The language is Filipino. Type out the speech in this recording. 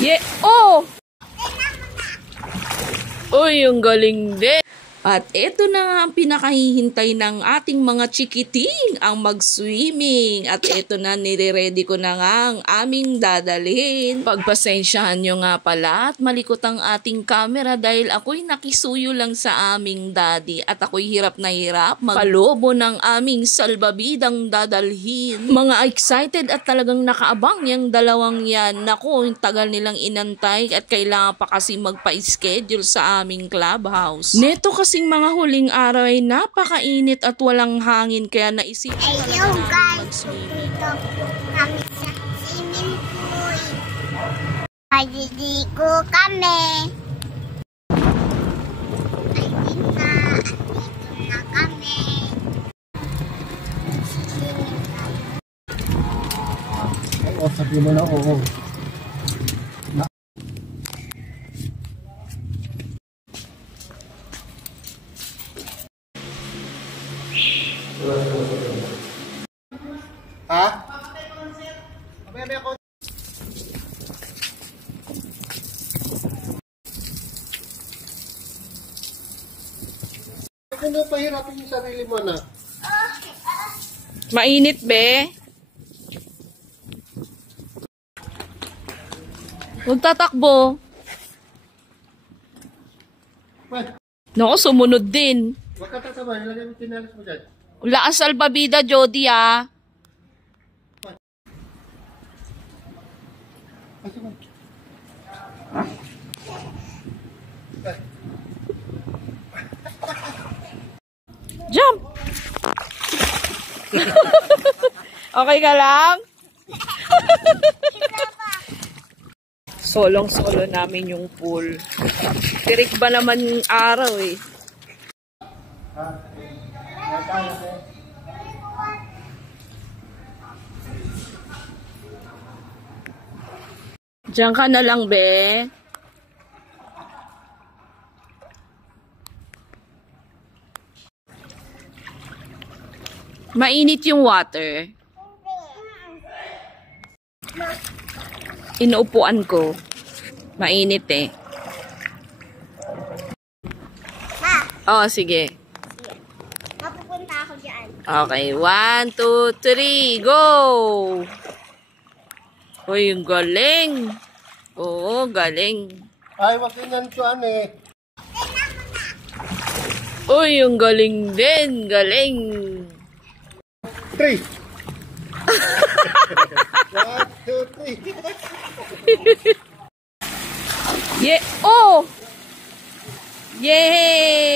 Yeah. Oh! Uy, yung galing din. At eto na nga ang pinakahihintay ng ating mga chikiting, ang mag-swimming. At eto na, nire-ready ko na nga ang aming dadalhin. Pagpasensyahan nyo nga pala at malikot ang ating camera dahil ako'y nakisuyo lang sa aming daddy. At ako'y hirap na hirap magpalobo ng aming salbabidang dadalhin. Mga excited at talagang nakaabang yung dalawang yan. Naku, yung tagal nilang inantay at kailangan pa kasi magpa-schedule sa aming clubhouse. Neto kasing mga huling araw ay napakainit at walang hangin kaya naisipan talaga namin mag-swimming. Kami sa swimming pool. Maliligo kami. Andito na kami. Oo, sabi mo na oo. Ha? Ano pahirapin yung sarili mo na? Mainit, be. Huwag tatakbo. Naku, sumunod din. Huwag ka tatabay, ilagay mo tinalas mo dyan. Wala ka salbabida, Jody, ah. Jump! Okay ka lang? Solong-solo namin yung pool. Tirik ba naman yung araw eh. Diyan ka na lang, be. Mainit yung water. Inuupuan ko. Mainit eh. Ma, Oh, sige. mapupunta ako dyan. Okay, 1, 2, 3, go! Uy, yung galing. Oo, galing. Ay, wag inantuan eh. Uy, yung galing din. Galing. 3. 1, 2, 3. Yeah. Oh! Yay!